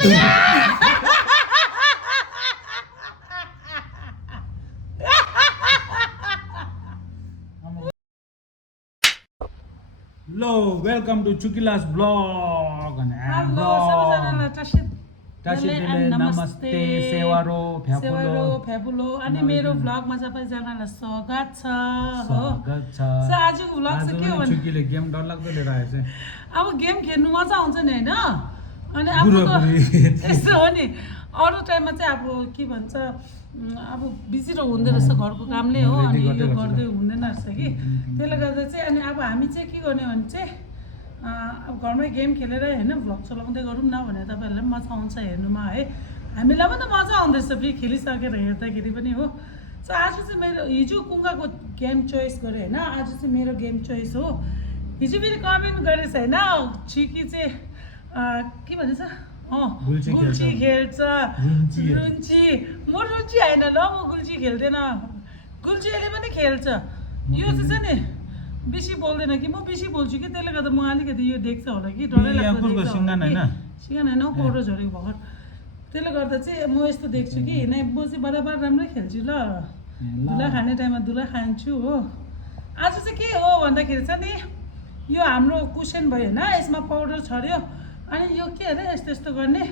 Hello, welcome to Chukila's vlog and Hello, सबैजनालाई Tashidele namaste, sewaro, फ्यापुलो अनि मेरो भ्लगमा सबैजनालाई स्वागत छ हो स्वागत छ। सो आजको भ्लग चाहिँ के हो भने चुकीले गेम डरलाग्दो लिएर आएछ। अब गेम खेल्नु मजा आउँछ नि हैन अनि अब त यस्तो हो नि अरू टाइममा चाहिँ अब के भन्छ अब बिजी र हुँदै रहेछ घरको कामले हो अनि यो गर्दै हुँदैन रहेछ कि त्यसले गर्दा चाहिँ अनि अब हामी चाहिँ के गर्ने भने चाहिँ अब घरमै गेम खेलेर हैन भ्लग चलाउँदै गरौँ न भने तपाईहरुलाई पनि मजा आउँछ हेर्नुमा है हामीलाई पनि त मजा आउँदैछ फेरि खेलिसकेर हेर्दाखेरि पनि हो सो आज चाहिँ मेरो हिजो कुङ्गाको गेम चोइस गरे हैन आज चाहिँ मेरो गेम चोइस हो हिजो फेरि कमेन्ट गरेछ हैन छिकी चाहिँ के भन्छ गुल्ची खेल्छ रुन्ची म रुन्ची हैन ल म गुल्ची खेल्दैन गुल्चीले पनि खेल्छ यो चाहिँ छ नि बेसी बोल्दैन कि म बेसी बोल्छु कि त्यसले गर्दा म अलिकति यो देख्छ होला कि डरै लाग्छ सिंगान हैन कोरो झरेको भर्खर त्यसले गर्दा चाहिँ म यस्तो देख्छु कि नै म चाहिँ बराबर राम्रै खेल्छु ल दुला खाने टाइममा दुला खान्छु हो आज चाहिँ के हो भन्दाखेरि चाहिँ नि यो हाम्रो कुसन भयो हैन यसमा पाउडर छर्यो अनि यो के अरे यस्तो यस्तो गर्ने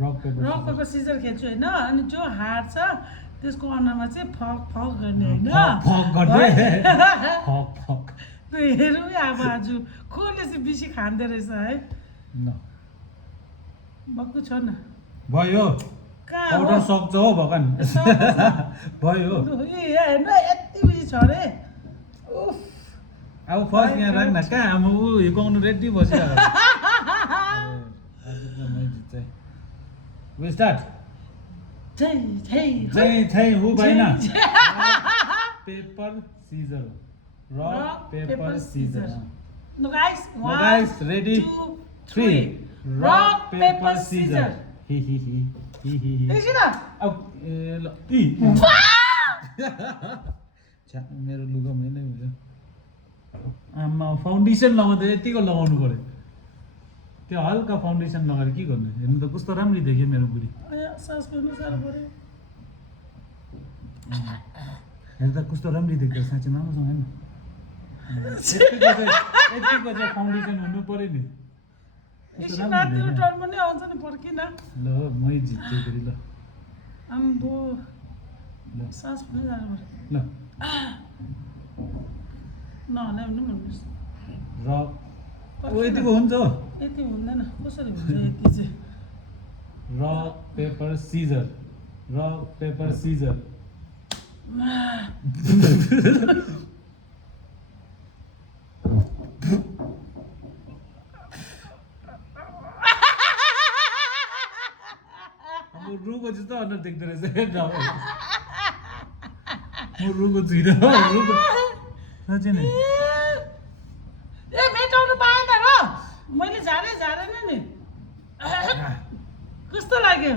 रक पेपर सिजर खेल्छु हैन अनि जो हार्छ त्यसको अनुहारमा चाहिँ फक फक गर्ने हैन फक गर्ने फक फक हेरौँ अब आज कसले चाहिँ बेसी खाँदै रहेछ है बक्कु छ न भयो पाउडर सक्छ हो भगवान भयो हेर्न यति बेसी छ रे अब फर्स्ट यहाँ राख्न कहाँ हाम्रो ऊ हिर्काउनु रेडी बसिरहेको We start. Hey, who by now? Paper, scissor. Rock, paper, scissor. No guys, ready? 2, 3. Rock, paper, scissor. He. मेरो लुगा मैले आमा फाउन्डेसन लगाउँदा यतिको लगाउनु पर्यो त्यो हल्का फाउन्डेसन लगाएर के गर्नु हेर्नु त कस्तो राम्ररी देखियो मेरो बुढी हेर्दा कस्तो राम्ररी देख्छ साँच्चै राम्रोसँग हैन यतिको चाहिँ फाउन्डेसन हुनु पर्यो नि ल मै जित्छु फेरि ल ल र यतिको हुन्छ यति हुँदैन कसरी हुन्छ यति चाहिँ रक पेपर सिजर रुको जस्तो अनुहार देख्दो रहेछ म रुको छुइनँ साँच्चै नै ए मेटाउनु पाएन र मैले झारेन नि कस्तो लाग्यो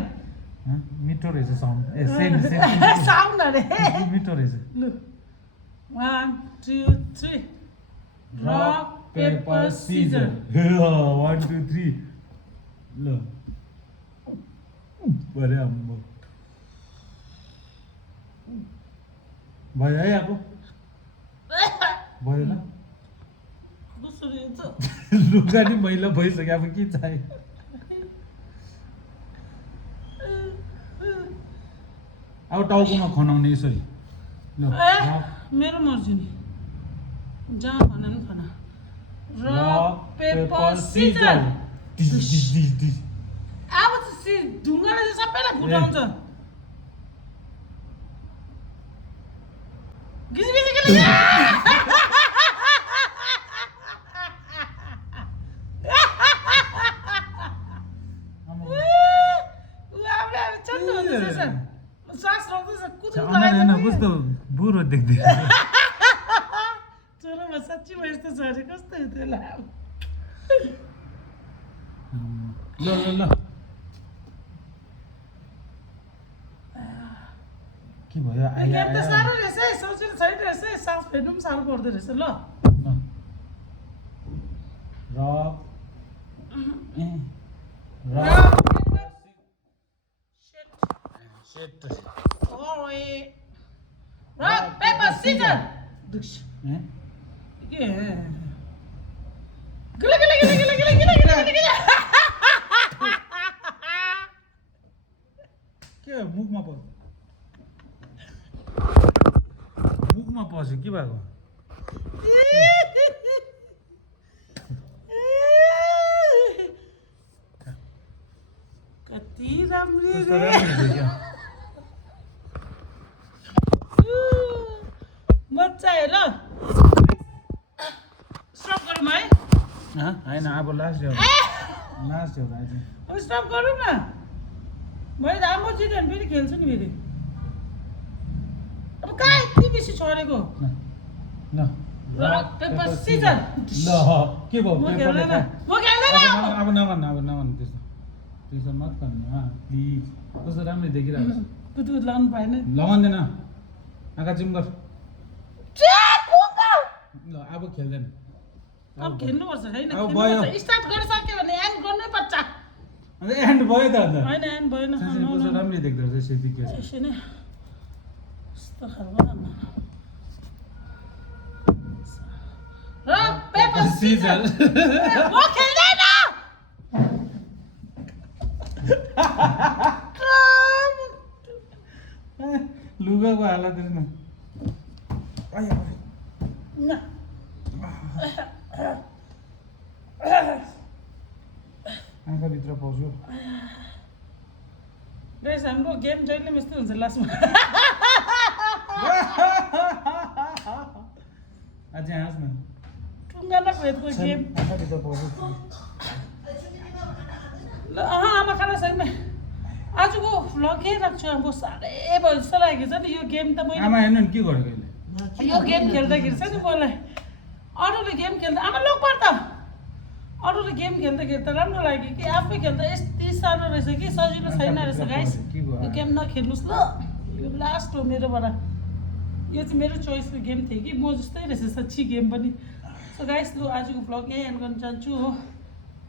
मिठो रहेछ साउन्ड साउन्ड अरे मिठो रहेछ लु 1 2 3 रक पेपर सिजर 1 2 3 ल बरे अम्बो भयो है अब भयो ल लुगा नि मैला भइसक्यो अब के चाहियो अब टाउकोमा खनाउने यसरी मेरो मर्जी नि जहाँ खना नि खना रक पेपर सिजर अब ढुङ्गाले सबैलाई फुटाउँछ कस्तो बुढो देख्दै चोरोमा साँच्ची म यस्तो झरे कस्तो त्यसलाई ल के भयो गेम त साह्रो रहेछ है सोचेर छैन रहेछ है सास फेर्नु पनि साह्रो पर्दो रहेछ ल रक सेट ओए रक पेपर सिजर दुक्ष हैं के गिला गिला गिला गिला गिला गिला गिला गिला के मुखमा पस्यो के भएको कति राम्रो कस्तो रे राम्रो देखियो मजा आयो ल स्टप गरौँ है होइन अब लास्ट हो आज अब स्टप गरौँ न मैले त आम्बो जित्यो भने फेरि खेल्छु नि फेरि अब कहाँ यति बेसी छोडेको ल रक पेपर सिजर ल के भयो म पेपरले खेल्दैन खा- म खेल्दैन अब नभन् त्यस्तो मत गर्नु प्लिज कस्तो राम्रो देखिरहेको छ कुदकुद लाउनु पाएन लगाउँदैन आँखा चिम गर ल अब खेल्दैन अब खेल्नुपर्छ होइन अब भयो। स्टार्ट गरिसक्यो भने एन्ड गर्नै पर्छ अन्त एन्ड भयो त अन्त होइन एन्ड भएन साँच्चै कस्तो राम्रो देख्दो रहेछ सेती के छ यसो नै यस्तो खालको राम्रो रक पेपर सिजर म खेल्दैन लुगाको हालत हेर्नु न आँखाभित्र पस्यो गाइस हाम्रो गेम जहिले पनि यस्तो हुन्छ लास्टमा अझै हाँस न टुङ्गा न भेदको गेम आँखाभित्र पस्यो ल आमा खाना छैन आजको भ्लग यही राख्छु अब साह्रै भयो जस्तो लागेको छ नि यो गेम त मैले आमा हेर्नु नि के गरेको अहिले यो गेम खेल्दाखेरि चाहिँ नि मलाई अरूले गेम खेल्दा आमा लोक पर् त अरूले गेम खेल्दाखेरि त राम्रो लाग्यो कि आफै खेल्दा यति साह्रो रहेछ कि सजिलो छैन रहेछ गाइस के भयो? यो गेम नखेल्नुहोस् ल यो लास्ट हो मेरोबाट यो चाहिँ मेरो चोइसको गेम थियो कि म जस्तै रहेछ साँच्ची गेम पनि सो गाइस लु आजको भ्लग यही एन्ड गर्न चाहन्छु हो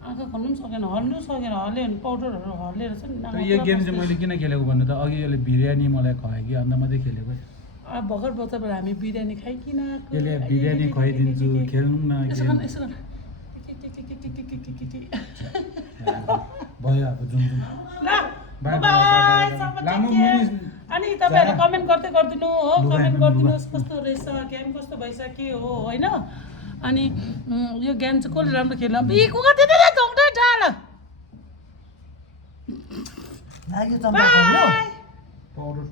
आँखा खोल्नु पनि सकेन हल्नु सकेन हल्यो भने पाउडरहरू हल्लिएर चाहिँ तर यो गेम चाहिँ मैले किन खेलेको भन्नु त अघि यसले बिरयानी मलाई खुवायो कि अन्त मात्रै खेलेको भर्खर बच्चाबाट हामी बिरयानी खाइकिन यसले बिरयानी खुवाइदिन्छु खेल्नु न यसो गेम गर्न यसो गर्न भयो अब जुन जुन ल बाई, बाई बाई, सब लामो टेक केयर। मुनिस अनि तपाईँहरू जा। कमेन्ट गर्दै गरिदिनु हो लुगा कमेन्ट हेर्नु, गरिदिनुहोस् लुगा। कस्तो रहेछ गेम कस्तो भइसक्यो हो होइन अनि यो गेम चाहिँ कसले राम्रो खेल्नु यी कुका दिँदै झोक्दै डाल लाग्यो चम्पा बाई पाउडर